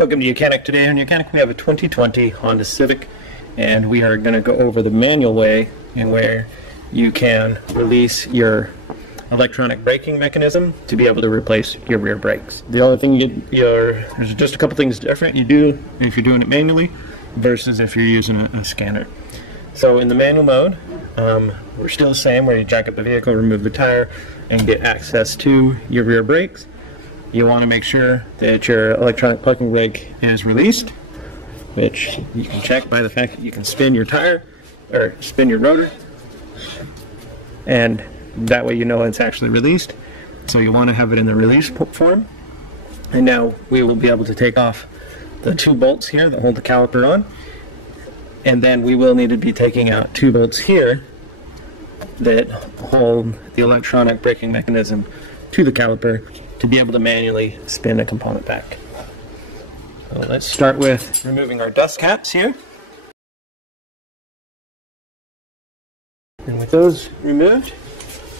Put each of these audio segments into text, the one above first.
Welcome to YOUCANIC. Today on YOUCANIC we have a 2020 Honda Civic, and we are going to go over the manual way in where you can release your electronic braking mechanism to be able to replace your rear brakes. The only thing there's just a couple things different you do if you're doing it manually versus if you're using a scanner. So in the manual mode, we're still the same, where you jack up the vehicle, remove the tire, and get access to your rear brakes. You want to make sure that your electronic parking brake is released, which you can check by the fact that you can spin your tire, or spin your rotor, and that way you know it's actually released. So you want to have it in the release form. And now we will be able to take off the two bolts here that hold the caliper on, and then we will need to be taking out two bolts here that hold the electronic braking mechanism to the caliper to be able to manually spin a component back. So let's start with removing our dust caps here. And with those removed,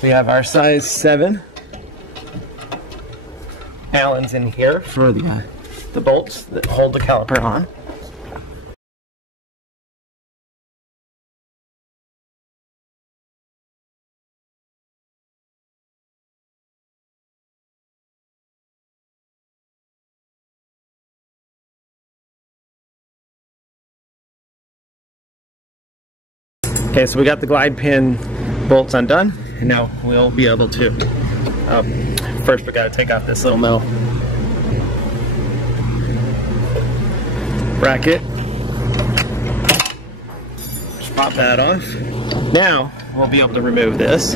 we have our size 7 Allens in here for the bolts that hold the caliper on. Okay, so we got the glide pin bolts undone, and now we'll be able to, first we gotta take off this little metal bracket. Just pop that off. Now, we'll be able to remove this.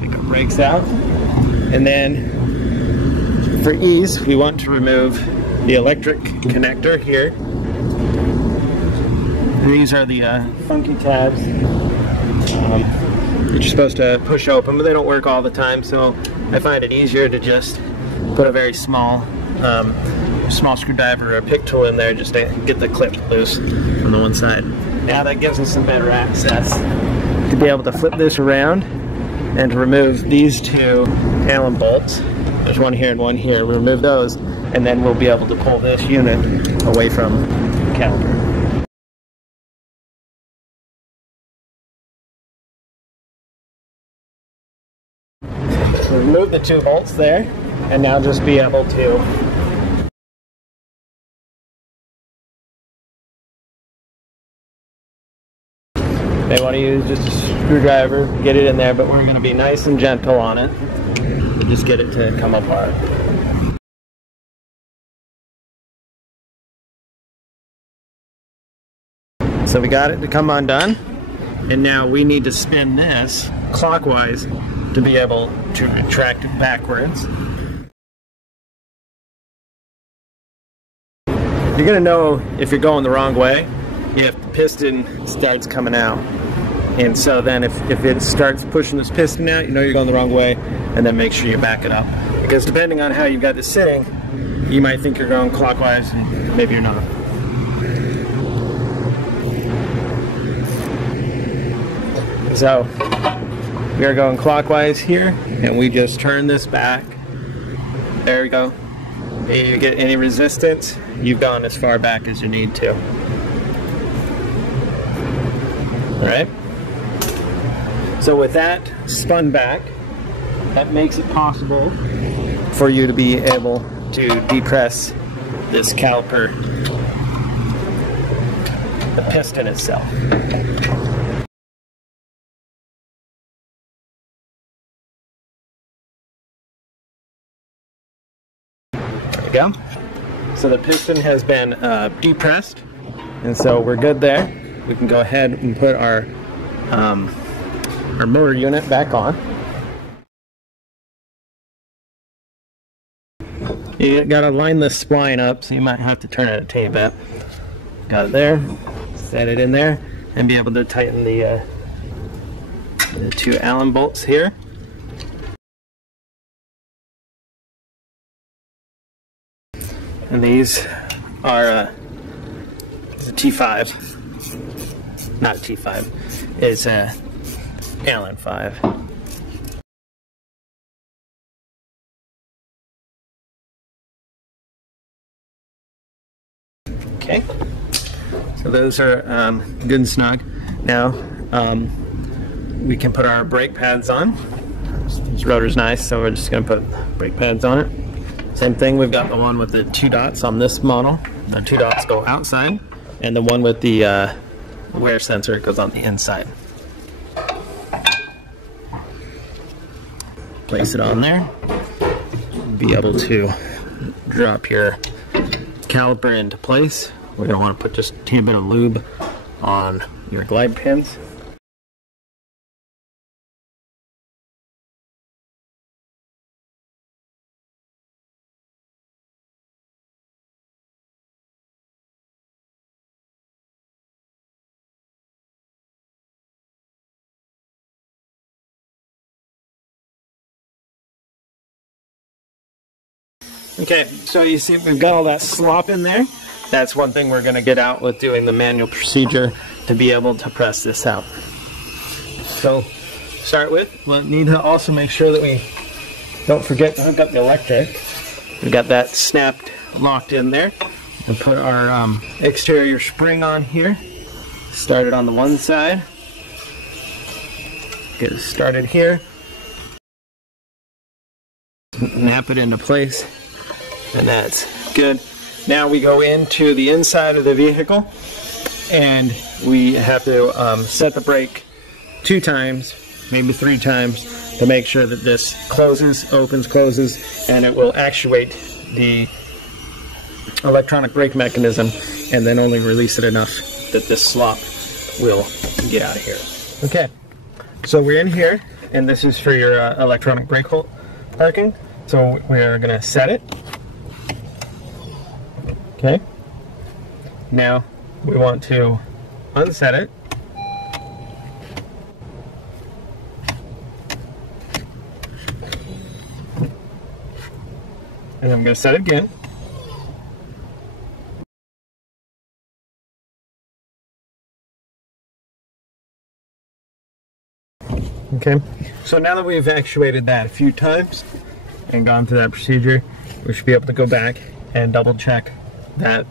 Take our brakes out, and then for ease, we want to remove the electric connector here. These are the funky tabs that you're supposed to push open, but they don't work all the time, so I find it easier to just put a very small screwdriver or a pick tool in there just to get the clip loose on the one side. Now that gives us some better access to be able to flip this around and to remove these two Allen bolts. There's one here and one here. We remove those, and then we'll be able to pull this unit away from the caliper. So remove the two bolts there, and now just be able to may want to use just a screwdriver, get it in there, but we're going to be nice and gentle on it. Just get it to come apart. So we got it to come undone, and now we need to spin this clockwise to be able to retract it backwards. You're going to know if you're going the wrong way if the piston starts coming out. And so then if it starts pushing this piston out, you know you're going the wrong way, and then make sure you back it up. Because depending on how you've got this sitting, you might think you're going clockwise and maybe you're not. So we are going clockwise here, and we just turn this back. There we go. If you get any resistance, you've gone as far back as you need to. Alright? So with that spun back, that makes it possible for you to be able to depress this caliper, the piston itself. There we go. So the piston has been depressed, and so we're good there. We can go ahead and put our motor unit back on. You gotta line the spline up, so you might have to turn it a teeny bit. Got it there. Set it in there, and be able to tighten the two Allen bolts here. And these are it's a T5, not T5. It's a Allen 5. So those are good and snug. Now we can put our brake pads on. This rotor's nice, so we're just going to put brake pads on it. Same thing, we've got the one with the 2 dots on this model. The 2 dots go outside, and the one with the wear sensor goes on the inside. Place it on there. Be able to drop your caliper into place. We're going to want to put just a teeny bit of lube on your glide pins. Okay, so you see we've got all that slop in there. That's one thing we're going to get out with doing the manual procedure to be able to press this out. So, start with, we'll need to also make sure that we don't forget to hook up the electric. We've got that snapped, locked in there. We'll put our exterior spring on here. Start it on the one side. Get it started here. Nap it into place. And that's good. Now we go into the inside of the vehicle, and we have to set the brake 2 times, maybe 3 times, to make sure that this closes, opens, closes, and it will actuate the electronic brake mechanism, and then only release it enough that this slop will get out of here. Okay, so we're in here, and this is for your electronic brake parking. So we're going to set it. Okay, now we want to unset it. And I'm going to set it again. Okay, so now that we've actuated that a few times and gone through that procedure, we should be able to go back and double check that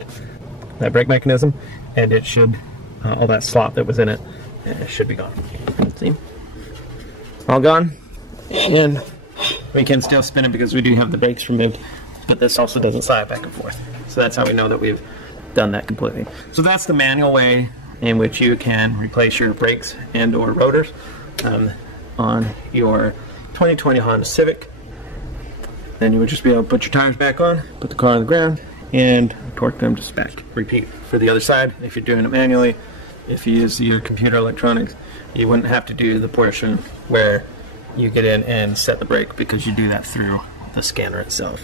brake mechanism, and it should, all that slop that was in it, should be gone. See? All gone. And we can still spin it because we do have the brakes removed, but this also doesn't slide back and forth. So that's how we know that we've done that completely. So that's the manual way in which you can replace your brakes and or rotors on your 2020 Honda Civic. Then you would just be able to put your tires back on, put the car on the ground, and torque them just back. Repeat for the other side if you're doing it manually. If you use your computer electronics, you wouldn't have to do the portion where you get in and set the brake, because you do that through the scanner itself.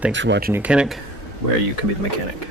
Thanks for watching YOUCANIC, where you can be the mechanic.